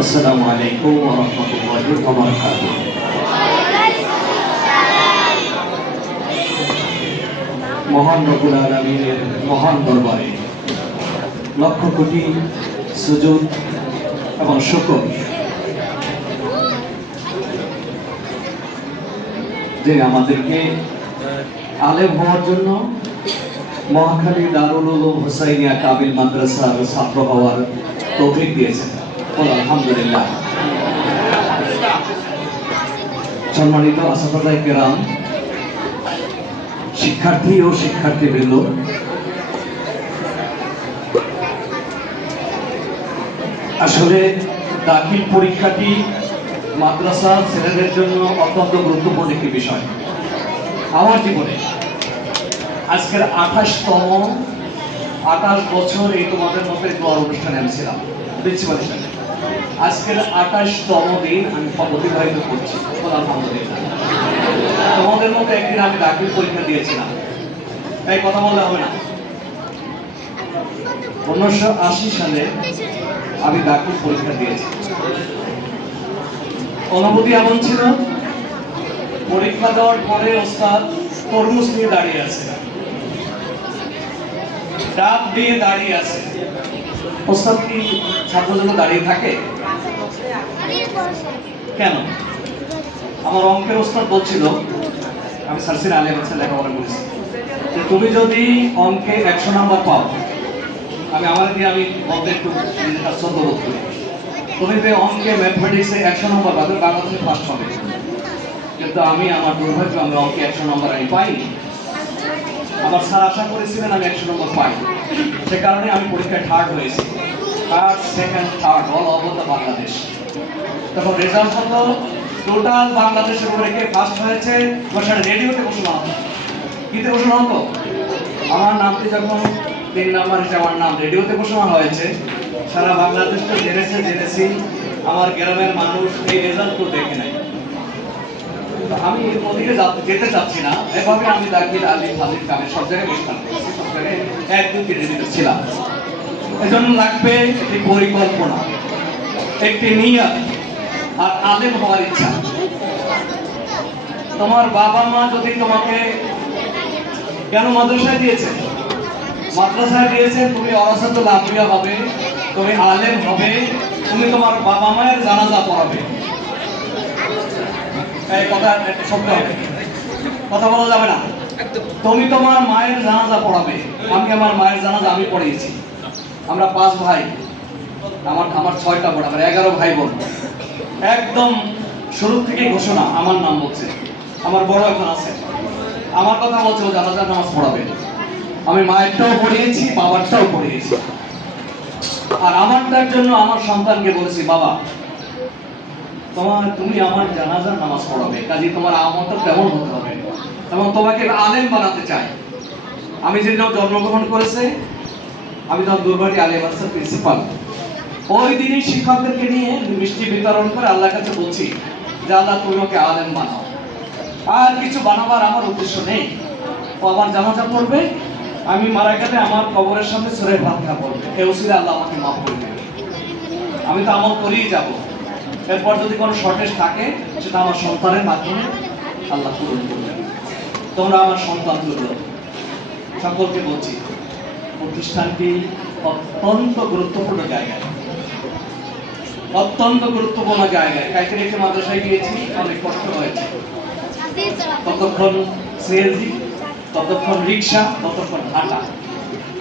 আসসালামু আলাইকুম ওয়া রাহমাতুল্লাহি ওয়া বারাকাতুহু। মহান রব্বুল আলামিনের মহান দরবারে লক্ষ কোটি সুজুদ এবং শুকর যে আমাদেরকে আলেম হওয়ার জন্য মহাখালী দারুল উলুম হুসাইনিয়া কামিল মাদ্রাসার ছাত্র হওয়ার তৌফিক দিয়েছেন। আলহামদুলিল্লাহ। সম্মানিত আসসাদায়ে কেরাম, শিক্ষার্থী ও শিক্ষার্থীবৃন্দ, আসলে দাখিল পরীক্ষাটি মাদ্রাসা ছেলেদের জন্য অত্যন্ত গুরুত্বপূর্ণ একটি বিষয়। আমার জীবনে আজকের 28 বছর এই তোমাদের মধ্যে দোয়ার অনুষ্ঠানে আমি ছিলাম, প্রিন্সিপাল। আজকের 28তম দিন আমি অতিবাহিত করছি। আলহামদুলিল্লাহ। তোমাদের মধ্যে একদিন আমি দাখিল পরীক্ষা দিয়েছিলাম, এই কথা বললে হবে না। 1980 সালে আমি দাখিল পরীক্ষা দিয়েছি। অনুভূতি এমন ছিল, পরীক্ষা দেওয়ার পরে ওস্তাদ তরমুজ নিয়ে দাঁড়িয়ে আছে, ডাব দিয়ে দাঁড়িয়ে আছে। ওস্তাদ কি ছাত্রের জন্য দাঁড়িয়ে থাকে? কেন? আমার অঙ্কের ওস্তাদ বলছিল, আমি সার্সির আলিয়া বাচ্চা লেখাপড়া করেছি, যে তুমি যদি অঙ্কে 100 নাম্বার পাও, আমি বলতে একটু স্বাচ্ছন্দ্য বোধ করি, তুমি যে অঙ্কে ম্যাথমেটিক্সে 100 নম্বর পাবে, বাংলাদেশে ফার্স্ট হবে। কিন্তু আমার দুর্ভাগ্য, আমি অঙ্কে 100 নম্বর আমি পাইনি। আমার স্যার আশা করেছিলেন আমি 100 নম্বর পাই, সে কারণে আমি পরীক্ষায় থার্ড হয়েছি। First, second, third all over the Bangladesh. তখন রেজাল্ট হলো টোটাল বাংলাদেশের উপরে কে ফার্স্ট হয়েছে, সেটা রেডিওতে ঘোষণা হতো। কিতে ঘোষণা হতো? আমার নামটি যখন 3 নাম্বার হিসেবে আমার নাম রেডিওতে ঘোষণা হয়েছে, সারা বাংলাদেশ তো জেনেছি, আমার গ্রামের মানুষ এই রেজাল্ট তো দেখে নাই। আমি ওদিকে যেতে চাচ্ছি না, এভাবে আমি দাখিল আলিম হাজির কামে সব জায়গায় বিস্তার করছি, সব জায়গায় 1-2 কেজি ছিলাম। এজন্য লাগবে একটি পরিকল্পনা, একটি নিয়ত আর আলেম হওয়ার ইচ্ছা। তোমার বাবা মা যদি তোমাকে কেন মাদ্রাসায় দিয়েছে? মাদ্রাসায় দিয়েছেন তুমি ওরাসাতুল আম্বিয়া হবে, তুমি আলেম হবে, তুমি তোমার বাবা মায়ের জানাজা পড়াবে। এই কথা সত্য হবে, কথা বলা যাবে না। তুমি তোমার মায়ের জানাজা পড়াবে। আমি আমার মায়ের জানাজা আমি পড়িয়েছি। আমরা 5 ভাই, আমার 6টা বোন, আমরা 11 ভাই বোন। একদম শুরু থেকে ঘোষণা আমার নাম বলছে। আমার বড় এখন আছে, আমার কথা বলছে ও জানাজার নামাজ পড়াবে। আমি মায়েরটাও পড়িয়েছি, বাবারটাও পড়িয়েছি। আর আমারটার জন্য আমার সন্তানকে বলেছি, বাবা তুমি আমার জানাজার নামাজ পড়াবে, কাজে তোমার আমলটা কেমন হতে হবে এবং তোমাকে আলেম বানাতে চাই। আমি যেদিন জন্মগ্রহণ করেছে, আমি তখন দুর্বাটি আলিয়া মাদ্রাসার প্রিন্সিপাল। ওই দিনই শিক্ষকদেরকে নিয়ে মিষ্টি বিতরণ করে আল্লাহর কাছে বলছি যে আল্লাহ তুমি ওকে আলেম বানাও। আর কিছু বানাবার আমার উদ্দেশ্য নেই। ও আমার জানাজা পড়বে, আমি মারা গেলে আমার কবরের সামনে সূরা ফাতিহা পড়বে, এই উসিলায় আল্লাহ আমাকে মাফ করে দেবে। আমি তো আমল করেই যাব। এরপর যদি কোনো শর্টেজ থাকে, সেটা আমার সন্তানের মাধ্যমে আল্লাহ পূরণ করবেন। তোমরা আমার সন্তান তুলো। সকলকে বলছি, প্রতিষ্ঠানটি অত্যন্ত গুরুত্বপূর্ণ জায়গায়, অত্যন্ত গুরুত্বপূর্ণ জায়গায়। কালকে একটি মাদ্রাসায় গিয়েছি, অনেক কষ্ট হয়েছে। ততক্ষণ সিএনজি, ততক্ষণ রিক্সা, ততক্ষণ হাঁটা।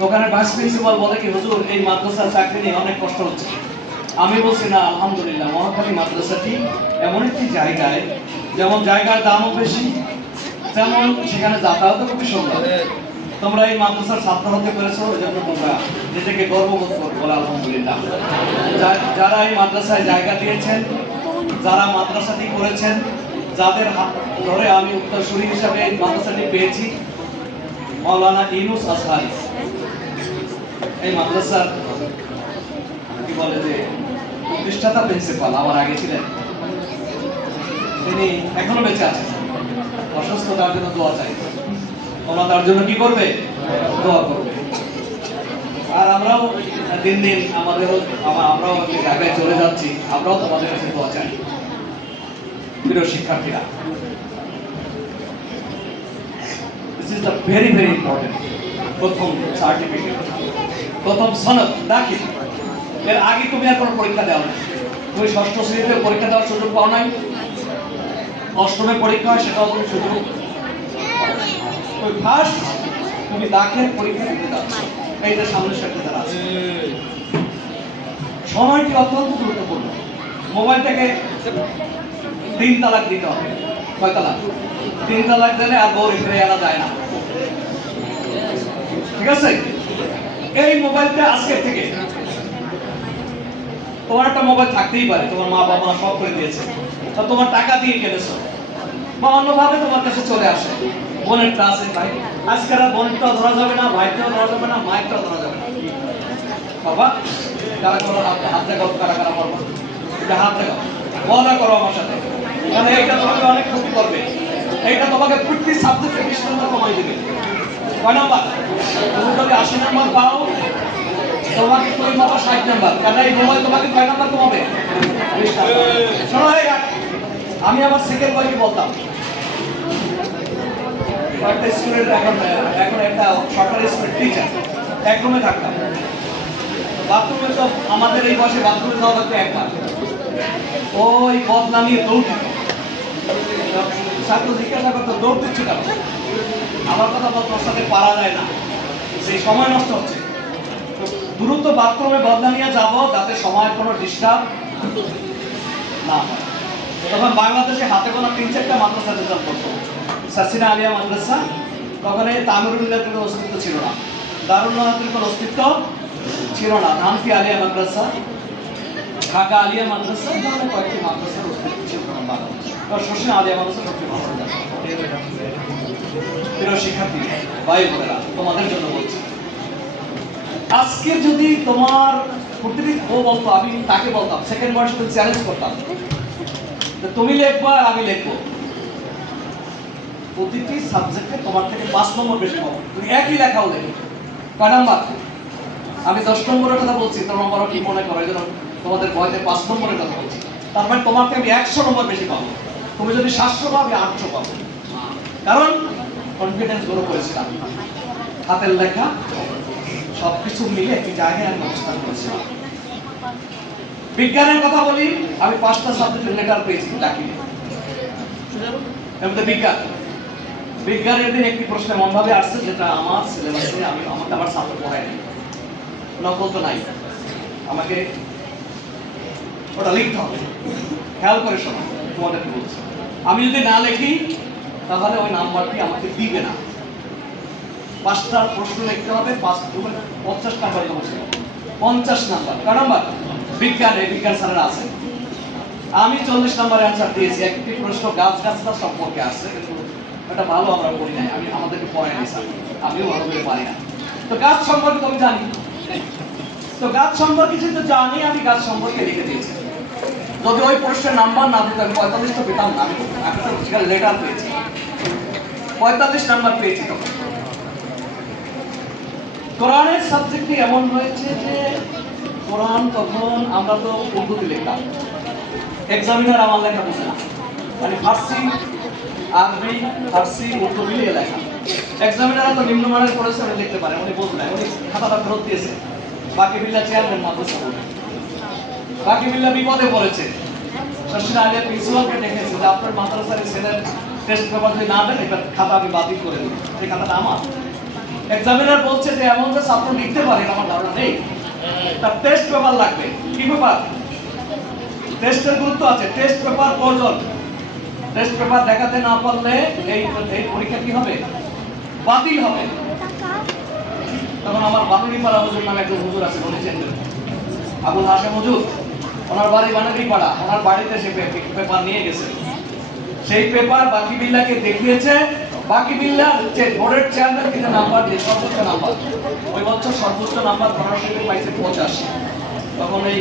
ওখানে ভাইস প্রিন্সিপাল বলে কি, হুজুর এই মাদ্রাসার চাকরি নিয়ে অনেক কষ্ট হচ্ছে। আমি বলছি না, আলহামদুলিল্লাহ, মহাখালী মাদ্রাসাটি এমন একটি জায়গায়, যেমন জায়গার দামও বেশি, তেমন সেখানে যাতায়াতও খুবই সুন্দর। তোমরা এই মাদ্রাসার ছাত্র হতে পেরেছো, এই জন্য তোমরা নিজেকে গর্ববোধ করো, বলে আলহামদুলিল্লাহ। যারা এই মাদ্রাসায় জায়গা দিয়েছেন, যারা মাদ্রাসাটি করেছেন, যাদের হাত ধরে আমি উত্তরসূরি হিসাবে এই মাদ্রাসাটি পেয়েছি, মাওলানা ইউনুস আসহারি, এই মাদ্রাসার কি বলে যে প্রতিষ্ঠাতা প্রিন্সিপাল, আমার আগে ছিলেন, তিনি এখনো বেঁচে আছেন। অসুস্থতার জন্য দোয়া চাই। তোমরা তার জন্য কি করবে? দোয়া করবে। আর আমরাও দিন দিন আমরাও একটি জায়গায় চলে যাচ্ছি, আমরাও তোমাদের কাছে দোয়া চাই। প্রিয় শিক্ষার্থীরা, this is the very very important. প্রথম সার্টিফিকেট, প্রথম সনদ দাখিল। এর আগে তুমি আর কোনো পরীক্ষা দেওয়া না। তুমি ষষ্ঠ শ্রেণীতে পরীক্ষা দেওয়ার সুযোগ পাও নাই, অষ্টমে পরীক্ষা হয় সেটাও তুমি সুযোগ। ওই ফার্স্ট তুমি দাখিল পরীক্ষা দিতে যাচ্ছ, এইটা সামনের সাথে যারা আছে। সময়টি অত্যন্ত গুরুত্বপূর্ণ। মোবাইলটাকে 3 তালাক দিতে হবে। কয় তালাক? 3 তালাক দিলে আর বউ ফিরে আনা যায় না, ঠিক আছে? এই মোবাইলটা আজকের থেকে, তোমার একটা মোবাইল থাকতেই পারে, তোমার মা বাবা সব করে দিয়েছে, বা তোমার টাকা দিয়ে কিনেছো, বা অন্যভাবে তোমার কাছে চলে আসে। বোনেরটা আছে, ভাই আজকের আর বোনেরটাও ধরা যাবে না, ভাইটাও ধরা যাবে না, মায়েরটাও ধরা যাবে না। বাবা কারা করো, হাত দেখাও, কারা কারা করবো, এটা হাত দেখাও, ওয়াদা করো আমার সাথে, কারণ এইটা তোমাকে অনেক ক্ষতি করবে। এইটা তোমাকে প্রতি সাবজেক্টে 20 নম্বর কমাই দেবে। কয় নাম্বার? তুমি যদি 80 নম্বর পাও, তোমাকে তুমি পাবা 60 নাম্বার, কারণ এই মোবাইল তোমাকে কয় নাম্বার কমাবে? 20 নাম্বার। শোনো, আমি আমার সেকেন্ড বয়কে বলতাম, একটা স্কুলের এখন একটা সরকারি স্কুলের টিচার, এক রুমে থাকতাম। বাথরুমে তো আমাদের এই বয়সে বাথরুমে যাওয়া লাগতো একবার, ওই বদনামি দৌড় দিত। ছাত্র জিজ্ঞাসা করতো দৌড় দিচ্ছ কেন? আমার কথা বলতো ওর সাথে পারা যায় না, সেই সময় নষ্ট হচ্ছে। তো দ্রুত বাথরুমে বদনামিয়া যাবো যাতে সময়ের কোনো ডিস্টার্ব না হয়। তখন বাংলাদেশে হাতে গোনা 3-4টা মাদ্রাসা রেজাল্ট করতো। সাসিনা আলিয়া মাদ্রাসা, তখন এই তামিরুল্লাহর কোনো অস্তিত্ব ছিল না, দারুল নাহাতের কোনো অস্তিত্ব ছিল না, নামকি আলিয়া মাদ্রাসা, ঢাকা আলিয়া মাদ্রাসা, এখানে কয়েকটি মাদ্রাসার অস্তিত্ব ছিল তখন বাংলাদেশে। শোষণা আলিয়া মাদ্রাসা সবচেয়ে ভালো। প্রিয় শিক্ষার্থী ভাই বোনেরা, তোমাদের জন্য বলছি, আজকে যদি তোমার প্রতিটি ও বলতো, আমি তাকে বলতাম, সেকেন্ড বয়সে তুমি চ্যালেঞ্জ করতাম, তুমি লিখবো আর আমি লিখবো, প্রতিটি সাবজেক্টে তোমার থেকে 5 নম্বর বেশি পাবো। তুমি একই লেখাও লেখো, কয় নাম্বার? আমি 10 নম্বরের কথা বলছি, তোমরা কি মনে করো? এই জন্য তোমাদের বইতে 5 নম্বরের কথা বলছি। তার মানে তোমার থেকে আমি 100 নম্বর বেশি পাবো। তুমি যদি 700 পাও, আমি 800 পাবো, কারণ কনফিডেন্স গ্রো করেছিলাম, হাতের লেখা সবকিছু মিলে একটি জায়গায় আমি অবস্থান করেছিলাম। বিজ্ঞানের কথা বলি, আমি 5টা সাবজেক্টের লেটার পেয়েছি ডাকিয়ে। বিজ্ঞানের দিন একটি প্রশ্ন এমন ভাবে আসছে যেটা আমার সিলেবাসে আমাকে আমার ছাত্র পড়ায়নি, নকল তো নাই, আমাকে ওটা লিখতে হবে। খেয়াল করে শোনো, তোমাদেরকে বলছি, আমি যদি না লিখি তাহলে ওই নাম্বারটি আমাকে দিবে না। 5টা প্রশ্ন লিখতে হবে, 50 নাম্বার বলছে, 50 নাম্বার। কয় নাম্বার? বিজ্ঞান স্যারের আছে। আমি 40 নাম্বারের অ্যান্সার দিয়েছি। একটি প্রশ্ন গাছগাছরা সম্পর্কে আসছে, কিন্তু এটা ভালো আমরা পড়ি নাই, আমাদেরকে পড়াই নাই স্যার, আমিও ভালো করে পারি না। তো গাছ সম্পর্কে তো আমি জানি, তো গাছ সম্পর্কে যেহেতু জানি, আমি গাছ সম্পর্কে লিখে দিয়েছি। যদি ওই প্রশ্নের নাম্বার না দিত, আমি 45 তো পেতাম না, আমি একটা লেটার পেয়েছি, 45 নাম্বার পেয়েছি। তখন কোরআনের সাবজেক্টটি এমন হয়েছে যে কোরআন তখন আমরা তো উর্দুতে লিখতাম, এক্সামিনার আমার লেখা বুঝে না, মানে ফার্সি আরবি ফার্সি উর্দু মিলিয়ে লেখা। এক্সামিনার তো নিম্নমানের করেছে, উনি লিখতে পারে, উনি বুঝলেন, উনি খাতাটা ফেরত দিয়েছে। বাকি বিল্লাহ চেয়ারম্যান মাদ্রাসা, বাকি বিল্লাহ বিপদে পড়েছে। শশীল আলিয়া প্রিন্সিপালকে ডেকেছে যে আপনার মাদ্রাসার ছেলের টেস্ট পেপার যদি না দেন, এটা খাতা আমি বাতিল করে দেব, সেই খাতাটা আমার। এক্সামিনার বলছে যে এমন যে ছাত্র লিখতে পারে আমার ধারণা নেই, তার টেস্ট পেপার লাগবে। কি পেপার? টেস্টের গুরুত্ব আছে, টেস্ট পেপার প্রয়োজন। টেস্ট পেপার দেখাতে না পারলে এই পরীক্ষা কি হবে? বাতিল হবে। তখন আমার বানুড়িপাড়া হুজুর নামে একজন হুজুর আছে, বলেছেন আবুল হাশেম হুজুর, ওনার বাড়ি বানুড়িপাড়া, ওনার বাড়িতে সে পেপার নিয়ে গেছে। সেই পেপার বাকি বিল্লাহকে দেখিয়েছে। বাকি বিল্লাহ যে বোর্ডের চেয়ারম্যান থেকে নাম্বার দিয়ে সর্বোচ্চ নাম্বার, ওই বছর সর্বোচ্চ নাম্বার ফরাসিতে পাইছে 85। তখন এই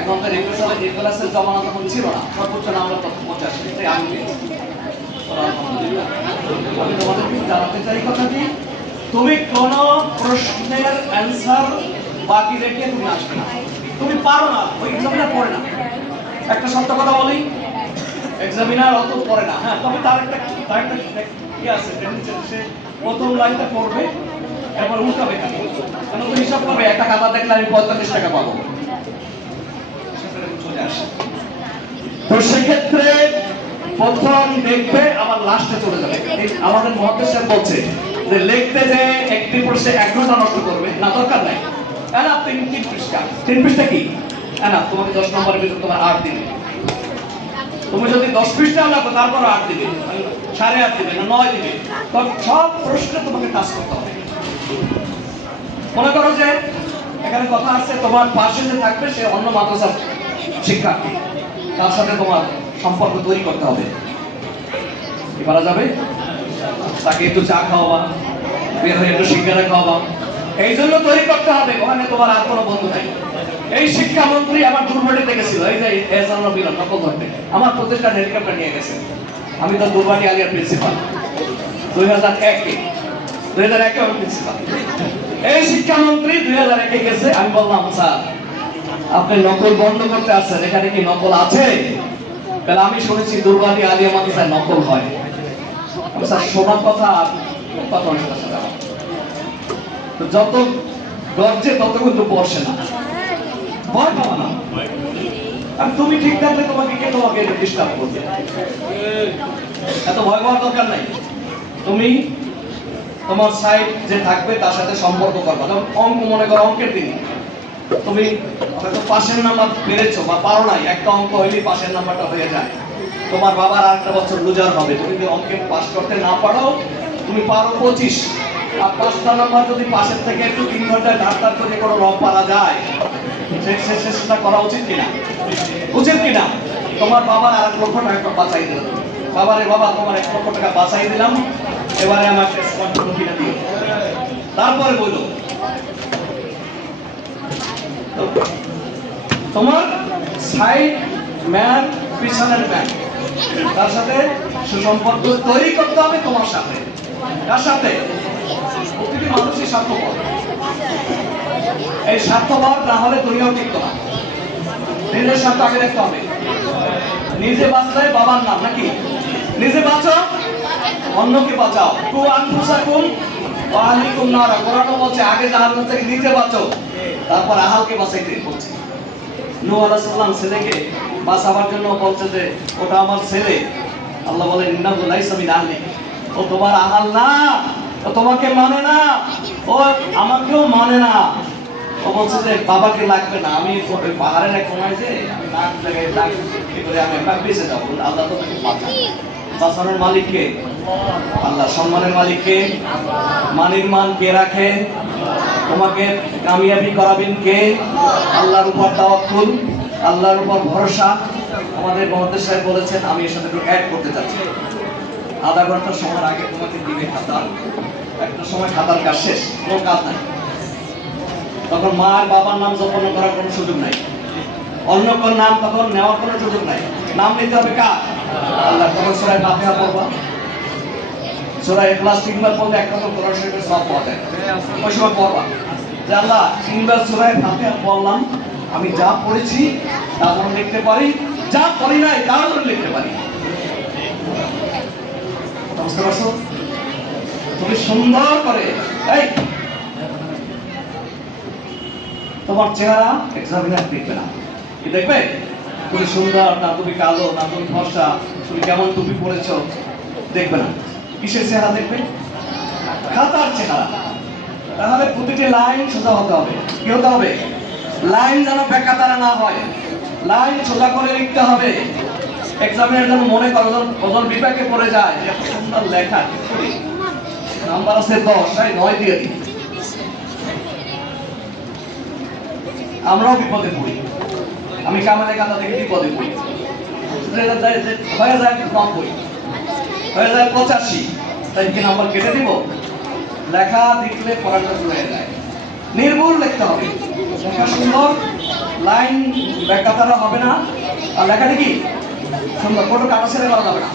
এখন তো রেফারেন্সের জমানা তখন ছিল না, সর্বোচ্চ নাম্বার তখন 85, আমি পেয়েছি। আলহামদুলিল্লাহ। আমি তোমাদেরকে জানাতে চাই কথাটি, তুমি কোন প্রশ্নের অ্যান্সার বাকি রেখে তুমি আসবে না, তুমি পারো না, ওই এক্সামিনার পড়ে না। একটা সত্য কথা বলি, এক্সামিনার অত পড়ে না, হ্যাঁ, তবে তার একটা কি আছে, সে প্রথম লাইনটা পড়বে, এরপর উল্টাবে কেন, তো হিসাব করবে একটা খাতা দেখলে আমি 45 টাকা পাবো, চলে আসে। তো সেক্ষেত্রে প্রথম দেখবে আবার লাস্টে চলে যাবে। আমাদের মহাদেশ সাহেব বলছে যে লিখতে যে একটি প্রশ্নে 1 ঘন্টা নষ্ট করবে না, দরকার নাই, এনা 3 পৃষ্ঠা, 3 পৃষ্ঠা কি এনা, তোমাকে 10 নম্বরের ভিতর তোমার 8 দিবে। তুমি যদি 10 পৃষ্ঠা লাগো তারপর 8 দিবে, 8.5 দিবে না 9 দিবে, তখন সব প্রশ্ন তোমাকে টাচ করতে হবে। মনে করো যে এখানে কথা আছে, তোমার পাশে যে থাকবে সে অন্য মাদ্রাসার শিক্ষার্থী, তার সাথে তোমার সম্পর্ক তৈরি করতে হবে। কি করা যাবে? তাকে একটু চা খাওয়াবা, বের হয়ে একটু সিঙ্গারা খাওয়াবা, এই জন্য তৈরি করতে হবে। ওখানে তোমার আর কোনো বন্ধু নাই। এই শিক্ষামন্ত্রী আমার দুর্বাটি দেখেছিল, এই যে এহসান বিলন নকল ধরতে আমার প্রতিষ্ঠান হেলিকপ্টার নিয়ে গেছে। আমি তো দুর্বাটি আলিয়ার প্রিন্সিপাল 2001-এ আমি প্রিন্সিপাল। এই শিক্ষামন্ত্রী 2001-এ গেছে। আমি বললাম, স্যার আপনি নকল বন্ধ করতে আসছেন, এখানে কি নকল আছে? তাহলে আমি শুনেছি দুর্বাটি আলিয়া মাদ্রাসায় নকল হয়। স্যার শোনার কথা আর কথা অনেক কথা, তো যত গর্জে তত কিন্তু বসে না, ভয় পাবা না। আর তুমি ঠিক থাকলে তোমাকে কে তোমাকে ডিস্টার্ব করবে? এত ভয় পাওয়ার দরকার নাই। তুমি তোমার সাইড যে থাকবে তার সাথে সম্পর্ক করবা। যেমন অঙ্ক, মনে করো অঙ্কের দিন তুমি হয়তো পাশের নাম্বার পেরেছো বা পারো নাই, একটা অঙ্ক হইলেই পাশের নাম্বারটা হয়ে যায়। তোমার বাবার আরেকটা বছর লুজার হবে, তুমি যদি অঙ্কে পাস করতে না পারো, তুমি পারো 25, আর 5টা নাম্বার যদি পাশের থেকে একটু 3 ঘন্টায় ধাক্কা করে কোনো রং পারা যায়, সেটা করা উচিত কিনা? উচিত কিনা? তোমার বাবার আর 1 লক্ষ টাকা বাঁচাই দিল, বাবারে বাবা তোমার 1 লক্ষ টাকা বাঁচাই দিলাম, এবারে আমাকে স্মার্টফোন কিনে দিও। তারপরে বলো তোমার সাইড ম্যান, পিছনের ম্যান, তার সাথে সুসম্পর্ক তৈরি করতে হবে। তোমার সাথে, কার সাথে? প্রতিটি মানুষই স্বার্থপর। এই স্বার্থপর না হলে দুনিয়াও টিকতো না। নিজের স্বার্থ আগে দেখতে হবে। নিজে বাঁচলে বাবার নাম নাকি? নিজে বাঁচো, অন্যকে বাঁচাও। কু আনফুসাকুম ওয়া আহলিকুম নারা, কোরআন বলছে আগে জাহান্নাম থেকে নিজে বাঁচো, তারপর আহালকে বাঁচাইতে বলছে। নূহ আলাইহিস সালাম ছেলেকে বাঁচাবার জন্য বলছে যে ওটা আমার ছেলে। আল্লাহ বলেন ইন্নাহু লাইসা মিন আহলিক, ও তোমার আহাল না, ও তোমাকে মানে না, ও আমাকেও মানে না। ও বলছে যে বাবাকে লাগবে না, আমি ওই পাহাড়ের এক কোনায় যে আমি নাক লাগাই নাক করে আমি বেঁচে যাবো। আল্লাহ তো তাকে বাঁচায়। বাঁচানোর মালিক কে? আল্লাহ। সম্মানের মালিক কে? মানির মান কে রাখে? তোমাকে কামিয়াবি করাবেন কে? আল্লাহর উপর তাওয়াক্কুল, আল্লাহর উপর ভরসা। আমাদের মহাদেশ সাহেব বলেছেন, আমি এর সাথে একটু অ্যাড করতে চাচ্ছি। আধা ঘন্টা সময় আগে তোমাকে দিবে খাতা, একটা সময় খাতার কাজ শেষ, কোনো কাজ নাই, তখন মা আর বাবার নাম জপন করার কোনো সুযোগ নাই, অন্য কোন নাম তখন নেওয়ার কোনো সুযোগ নাই। নাম নিতে হবে কার? আল্লাহ। তখন সূরা ফাতিহা পড়বা, সূরা ইখলাস 3 বার পড়লে এক রকম কোরআন শরীফের সওয়াব পাওয়া যায়। ওই সময় পড়বা যে আল্লাহ 3 বার সূরা ফাতিহা পড়লাম, আমি যা পড়েছি তা মনে লিখতে পারি, যা পড়ি নাই তাও মনে লিখতে পারি। বুঝতে পারছো? তুমি সুন্দর করে এই তোমার চেহারা এক্সামিনার দেখবে না, কি দেখবে? তুমি সুন্দর না, তুমি কালো না, তুমি ফর্সা, তুমি কেমন টুপি পরেছো দেখবে না। কিসের চেহারা দেখবে? খাতার চেহারা। তাহলে প্রতিটি লাইন সোজা হতে হবে। কি হতে হবে? লাইন যেন বেকাতারা না হয়, লাইন সোজা করে লিখতে হবে। এক্সামিনার যেন মনে করো ওজন বিপাকে পড়ে যায়, এত সুন্দর লেখা, নাম্বার আছে 10, তাই 9 দিয়ে দিই। আমরাও বিপদে পড়ি, আমি কামালে খাতা থেকে বিপদে পড়ি, হয়ে যায় 90, হয়ে যায় 85, তাই কি নাম্বার কেটে দিব? লেখা দেখলে পড়াটা হয়ে যায়। নির্ভুল লিখতে হবে, লেখা সুন্দর, লাইন বেকাতারা হবে না, আর লেখাটা কি সুন্দর, কোনো কাটা ছেড়ে করা যাবে না।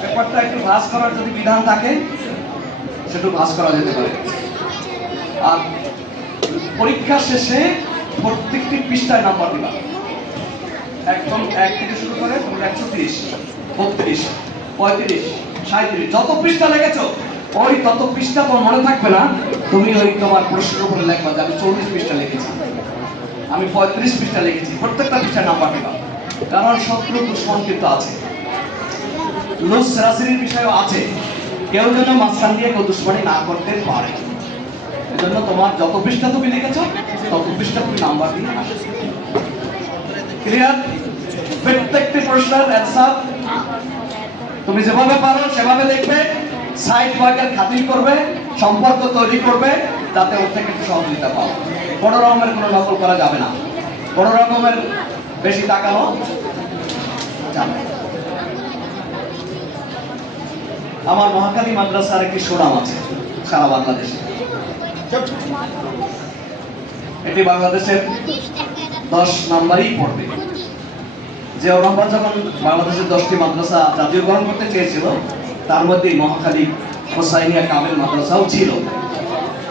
পেপারটা একটু ভাঁজ করার যদি বিধান থাকে সেটা ভাঁজ করা যেতে পারে। আর পরীক্ষা শেষে প্রত্যেকটি পৃষ্ঠায় নাম্বার দিবা, একদম 1 থেকে শুরু করে 130, 32, 35, 37 যত পৃষ্ঠা লেগেছো ওই তত পৃষ্ঠা তোমার মনে থাকবে না, তুমি ওই তোমার প্রশ্নের উপরে লিখবা যে আমি 40 পৃষ্ঠা লিখেছি, আমি 35 পৃষ্ঠা লিখেছি, প্রত্যেকটা পৃষ্ঠায় নাম্বার দিবা। কারণ শত্রু দুশ্মন কিন্তু আছে, লুজ রাশির বিষয়ও আছে, কেউ যেন মাঝখান দিয়ে কেউ দুশ্মনী না করতে পারে। এজন্য তোমার যত পৃষ্ঠা তুমি লিখেছো তত পৃষ্ঠা তুমি নাম্বার দিয়ে আসবে। ক্লিয়ার? প্রত্যেকটি প্রশ্নের অ্যান্সার তুমি যেভাবে পারো সেভাবে লিখবে, সাইড ওয়ার্কের খাতির করবে, সম্পর্ক তৈরি করবে, যাতে ওর থেকে একটু সহযোগিতা পাও। বড় রকমের কোনো নকল করা যাবে না, বড় রকমের বেশি তাকানো যাবে না। আমার মহাকালী মাদ্রাসার একটি সুনাম আছে সারা বাংলাদেশে। এটি বাংলাদেশের 10 নম্বরই পড়বে। যে নম্বর যখন বাংলাদেশের 10টি মাদ্রাসা জাতীয়করণ করতে চেয়েছিল তার মধ্যে মহাখালী হোসাইনিয়া কামেল মাদ্রাসাও ছিল।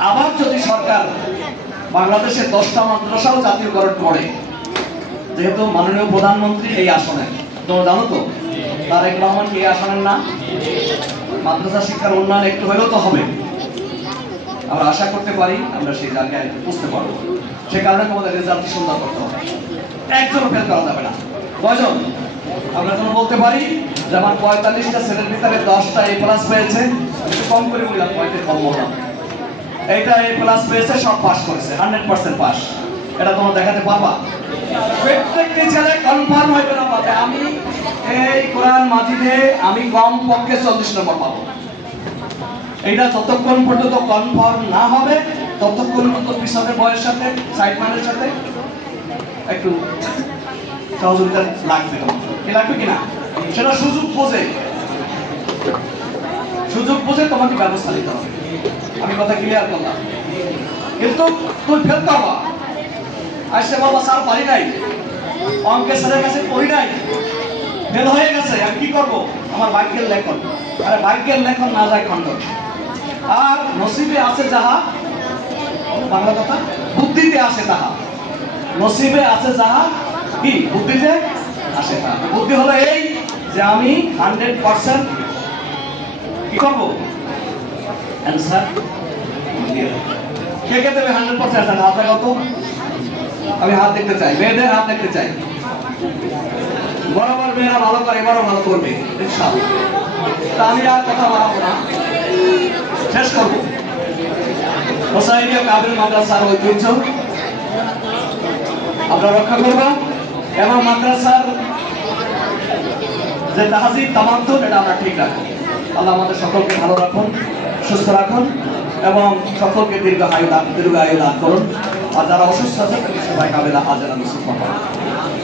আবার যদি সরকার বাংলাদেশের 10টা মাদ্রাসাও জাতীয়করণ করে, যেহেতু মাননীয় প্রধানমন্ত্রী এই আসনে, তোমরা জানো তো তারেক রহমান এই আসনের না, মাদ্রাসা শিক্ষার উন্নয়ন একটু হলেও তো হবে। আমরা আশা করতে পারি আমরা সেই জায়গায় বুঝতে পারবো। সে কারণে তোমাদের রেজাল্টটি সুন্দর করতে হবে, একজনও ফেল করা যাবে না। কয়জন? আমরা যেন বলতে পারি যে আমার 45টা ছেলের ভিতরে 10টা এ প্লাস পেয়েছে, একটু কম করে বললাম, 35 কম বললাম, এইটা এ প্লাস পেয়েছে, সব পাস করেছে, 100% পাস। এটা তোমরা দেখাতে পারবা? প্রত্যেকটি ছেলে কনফার্ম হইবে না পাবে আমি এই কোরআন মাজিদে আমি কম পক্ষে 40 নম্বর পাবো। এইটা যতক্ষণ পর্যন্ত কনফার্ম না হবে ততক্ষণ পর্যন্ত পিছনের বয়ের সাথে সাইড ম্যানের সাথে একটু সহযোগিতা লাগবে। কি লাগবে কিনা সেটা সুযোগ বুঝে, সুযোগ বুঝে তোমাকে ব্যবস্থা নিতে হবে। আমি কথা ক্লিয়ার করলাম। কিন্তু তুই ফেলতে হবা আসছে, বাবা স্যার পারি নাই, অঙ্কের স্যারের কাছে পড়ি নাই, ফেল হয়ে গেছে, আমি কি করবো? আমার ভাগ্যের লেখন। আরে ভাগ্যের লেখন না যায় খণ্ডন। আর নসিবে আছে যাহা, বাংলা কথা, বুদ্ধিতে আসে তাহা। নসিবে আছে যাহা কি, বুদ্ধিতে আসে তাহা। বুদ্ধি হলো এই যে আমি 100% কি করবো, অ্যান্সার দিয়ে দেবো। কে কে দেবে 100% অ্যান্সার? হাত দেখাও তো, আমি হাত দেখতে চাই, মেয়েদের হাত দেখতে চাই। বরাবর মেয়েরা ভালো করে, এবারও ভালো করবে ইনশাআল্লাহ। তা আমি আর কথা বাড়াবো না, শেষ করবো। হোসাইনিয়া কামেল মাদ্রাসার ঐতিহ্য আমরা রক্ষা করব এবং মাদ্রাসার যে তাহজিব তামাদ্দুন এটা আমরা ঠিক রাখবো। আল্লাহ আমাদের সকলকে ভালো রাখুন, সুস্থ রাখুন এবং সকলকে দীর্ঘায়ু দান করুন। আর যারা অসুস্থ আছে তাদের সবাই কাবেলা আজান